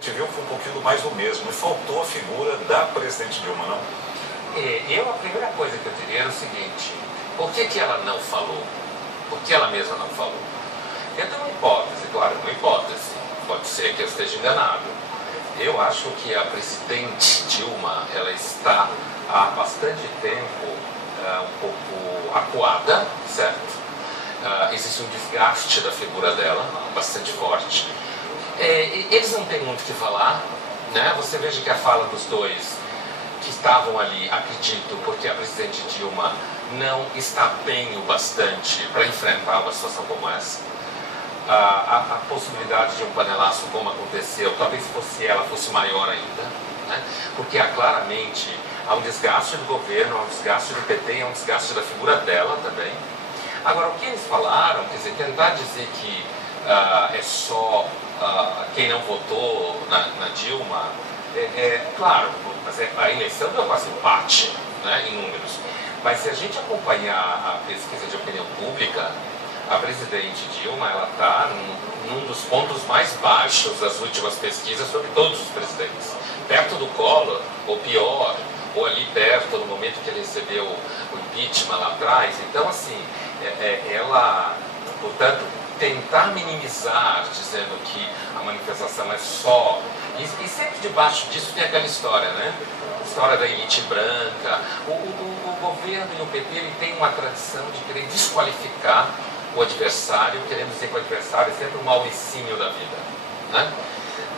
A gente viu que foi um pouquinho do mais do mesmo, e faltou a figura da presidente Dilma, não? A primeira coisa que eu diria era o seguinte: por que ela não falou? Por que ela mesma não falou? Eu tenho uma hipótese, claro, uma hipótese, pode ser que eu esteja enganado. Eu acho que a presidente Dilma, ela está há bastante tempo um pouco acuada, certo? Existe um desgaste da figura dela, bastante forte. Eles não têm muito o que falar, né? Você veja que a fala dos dois que estavam ali, acredito, porque a presidente Dilma não está bem o bastante para enfrentar uma situação como essa. A possibilidade de um panelaço como aconteceu, talvez fosse ela, fosse maior ainda, né? Porque claramente há um desgaste do governo, há um desgaste do PT, há um desgaste da figura dela também. Agora, o que eles falaram, quer dizer, tentar dizer que é só quem não votou na Dilma, claro, mas a eleição deu quase empate, né, em números. Mas se a gente acompanhar a pesquisa de opinião pública, a presidente Dilma, ela está num dos pontos mais baixos das últimas pesquisas sobre todos os presidentes. Perto do Collor, ou pior, ou ali perto, no momento que ele recebeu o impeachment lá atrás. Então, assim, ela, portanto, tentar minimizar, dizendo que a manifestação é só... E sempre debaixo disso tem aquela história, né? A história da elite branca. O governo e o PT, ele tem uma tradição de querer desqualificar o adversário, querendo dizer que o adversário é sempre o Mauricinho da vida, né?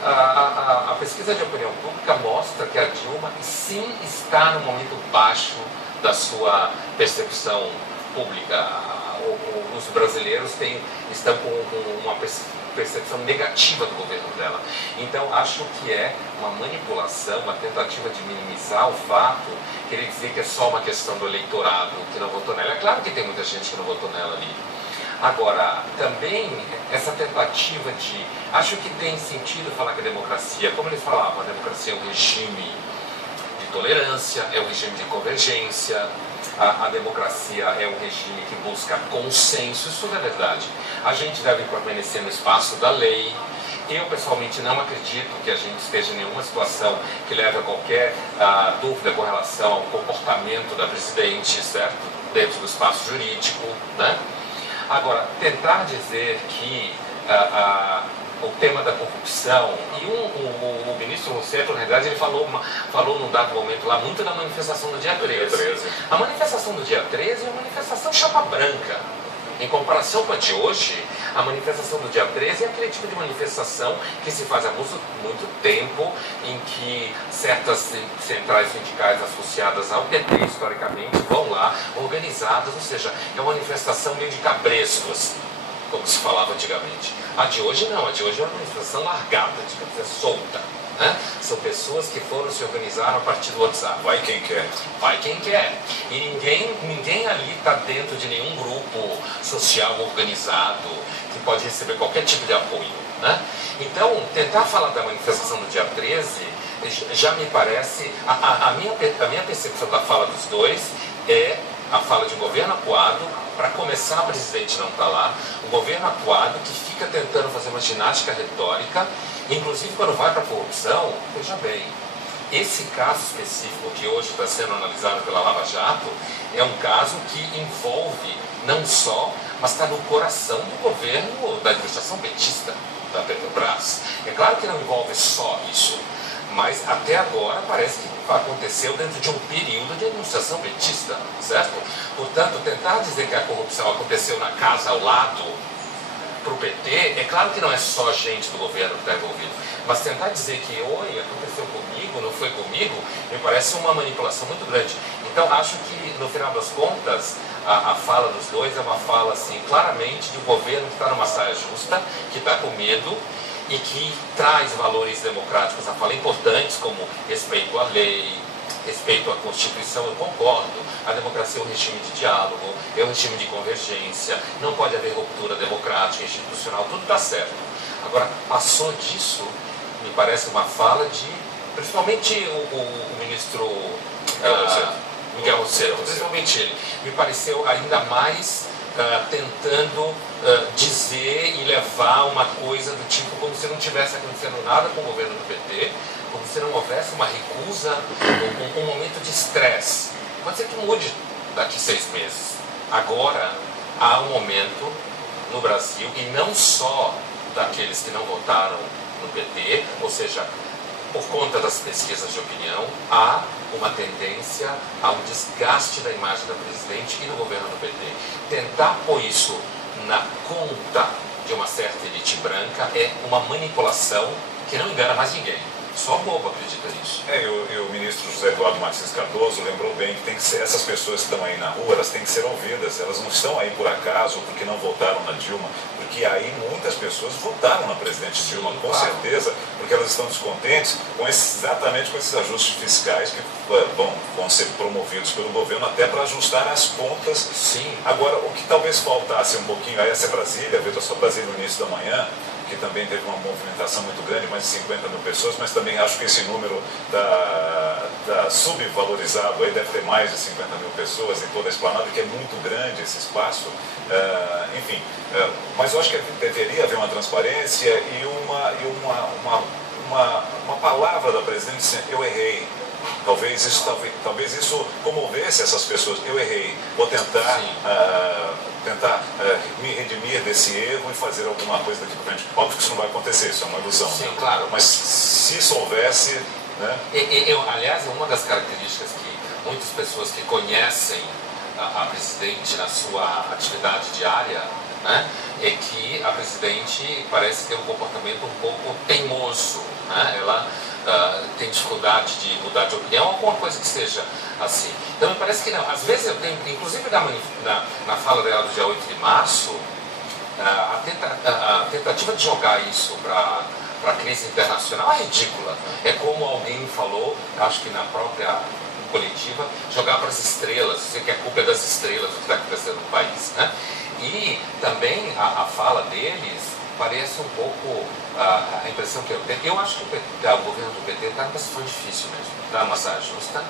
A pesquisa de opinião pública mostra que a Dilma sim está no momento baixo da sua percepção pública. Os brasileiros estão com uma percepção negativa do governo dela. Então, acho que é uma manipulação, uma tentativa de minimizar o fato, querer dizer que é só uma questão do eleitorado que não votou nela. É claro que tem muita gente que não votou nela ali. Agora, também, essa tentativa de... Acho que tem sentido falar que a democracia, como eles falavam, a democracia é um regime de tolerância, é um regime de convergência, a democracia é um regime que busca consenso, isso é verdade. A gente deve permanecer no espaço da lei. Eu, pessoalmente, não acredito que a gente esteja em nenhuma situação que leve a qualquer dúvida com relação ao comportamento da presidente, certo? Dentro do espaço jurídico, né? Agora, tentar dizer que o tema da corrupção, e o ministro Rosseto, na realidade, ele falou num dado momento lá muito da manifestação do dia 13. A manifestação do dia 13 é uma manifestação chapa branca. Em comparação com a de hoje, a manifestação do dia 13 é aquele tipo de manifestação que se faz há muito tempo, em que certas centrais sindicais associadas ao PT, historicamente, vão lá, organizadas, ou seja, é uma manifestação meio de cabrestos, como se falava antigamente. A de hoje não, a de hoje é uma manifestação largada, digamos, é solta. Né? São pessoas que foram se organizar a partir do WhatsApp. Vai quem quer. Vai quem quer. E ninguém ali está dentro de nenhum grupo social organizado que pode receber qualquer tipo de apoio. Né? Então, tentar falar da manifestação do dia 13 já me parece... A minha percepção da fala dos dois é a fala de um governo acuado. Para começar, a presidente não está lá. Um governo acuado que fica tentando fazer uma ginástica retórica, inclusive quando vai para a corrupção. Veja bem, esse caso específico que hoje está sendo analisado pela Lava Jato é um caso que envolve não só, mas está no coração do governo da administração petista da Petrobras. É claro que não envolve só isso, mas até agora parece que aconteceu dentro de um período de administração petista, certo? Portanto, tentar dizer que a corrupção aconteceu na casa ao lado para o PT, é claro que não é só gente do governo que está envolvido, mas tentar dizer que, oi, aconteceu comigo, não foi comigo, me parece uma manipulação muito grande. Então, acho que, no final das contas, a fala dos dois é uma fala, assim, claramente de um governo que está numa saia justa, que está com medo, e que traz valores democráticos à fala importantes, como respeito à lei, respeito à Constituição. Eu concordo, a democracia é um regime de diálogo, é um regime de convergência, não pode haver ruptura democrática, institucional, tudo está certo. Agora, passou disso, me parece uma fala de, principalmente o ministro Miguel Rosseto, principalmente ele, me pareceu ainda mais tentando dizer e levar uma coisa do tipo como se não tivesse acontecendo nada com o governo do PT, como se não houvesse uma recusa, um momento de estresse. Pode ser que mude daqui 6 meses. Agora, há um momento no Brasil, e não só daqueles que não votaram no PT, ou seja, por conta das pesquisas de opinião, há uma tendência a um desgaste da imagem da presidente e do governo do PT. Tentar pôr isso na conta de uma certa elite branca é uma manipulação que não engana mais ninguém. Só bobo acredita nisso. E o ministro José Eduardo Martins Cardoso lembrou bem que tem que ser, essas pessoas que estão aí na rua, elas têm que ser ouvidas. Elas não estão aí por acaso ou porque não votaram na Dilma, porque aí muitas pessoas votaram na presidente Dilma, com certeza, porque elas estão descontentes com exatamente com esses ajustes fiscais que vão ser promovidos pelo governo até para ajustar as contas. Sim. Agora, o que talvez faltasse um pouquinho, essa é Brasília, veja só, Brasília no início da manhã, que também teve uma movimentação muito grande, mais de 50 mil pessoas, mas também acho que esse número está subvalorizado, aí deve ter mais de 50 mil pessoas em toda a esplanada, que é muito grande esse espaço, enfim, mas eu acho que deveria haver uma transparência e uma palavra da presidente dizendo, eu errei. Talvez isso comovesse essas pessoas. Eu errei, vou tentar me redimir desse erro e fazer alguma coisa daqui para frente. Óbvio que isso não vai acontecer, isso é uma ilusão. Sim, claro. Mas se isso houvesse... Né? Aliás, uma das características que muitas pessoas que conhecem a presidente na sua atividade diária, né, é que a presidente parece ter um comportamento um pouco teimoso. Né? Ela tem dificuldade de mudar de opinião, alguma coisa que seja assim. Então me parece que não. Às vezes eu tenho, inclusive na fala dela do dia 8 de março, a tentativa de jogar isso para a crise internacional é ridícula. É como alguém falou, acho que na própria coletiva, jogar para as estrelas, dizer que a culpa é das estrelas do que está acontecendo no país. Né? E também a fala deles parece um pouco a impressão que eu tenho. Eu acho que o governo do PT está numa situação difícil mesmo, está numa saia justa,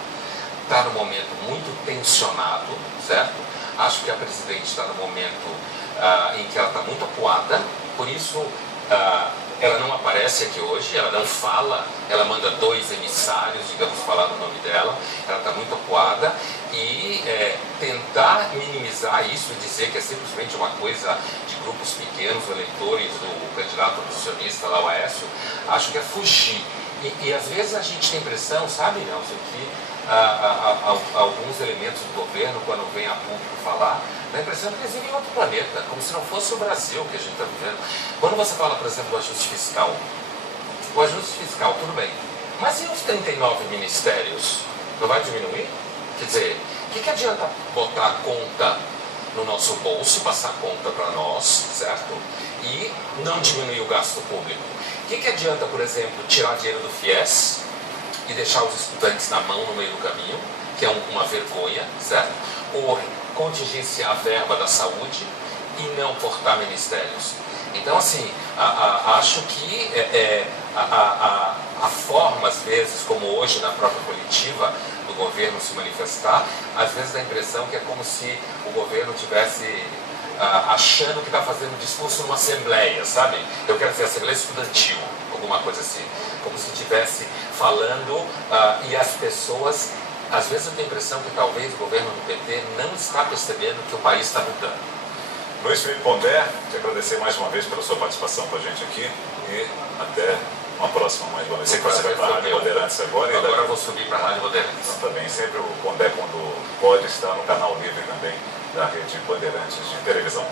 está num momento muito tensionado, certo? Acho que a presidente está num momento em que ela está muito acuada, por isso ela não aparece aqui hoje, ela não fala, ela manda 2 emissários, digamos, falar no nome dela, ela está muito acuada e tentar minimizar isso e dizer que é simplesmente uma coisa de grupos pequenos, eleitores do candidato oposicionista lá, o Aécio, acho que é fugir. E às vezes a gente tem a impressão, sabe, Nelson, que alguns elementos do governo, quando vem a público falar, dá a impressão que eles vivem em outro planeta, como se não fosse o Brasil que a gente está vivendo. Quando você fala, por exemplo, do ajuste fiscal, o ajuste fiscal, tudo bem, mas e os 39 ministérios? Não vai diminuir? Quer dizer, o que adianta botar a conta no nosso bolso, passar a conta para nós, certo? E não diminuir o gasto público? O que adianta, por exemplo, tirar dinheiro do FIES e deixar os estudantes na mão no meio do caminho, que é uma vergonha, certo? Ou contingenciar a verba da saúde e não cortar ministérios. Então, assim, acho que a forma, às vezes, como hoje na própria coletiva do governo se manifestar, às vezes dá a impressão que é como se o governo tivesse achando que está fazendo um discurso numa assembleia, sabe? Eu quero dizer, assembleia estudantil, alguma coisa assim. Como se estivesse falando e as pessoas, às vezes eu tenho a impressão que talvez o governo do PT não está percebendo que o país está mudando. Luiz Felipe Pondé, te agradecer mais uma vez pela sua participação com a gente aqui e até uma próxima mais uma vez. Sei que você vai para a Rádio Bandeirantes agora. Agora eu vou subir para a Rádio Bandeirantes. Também, sempre o Pondé, quando pode, estar no canal livre também da Rede Bandeirantes de televisão.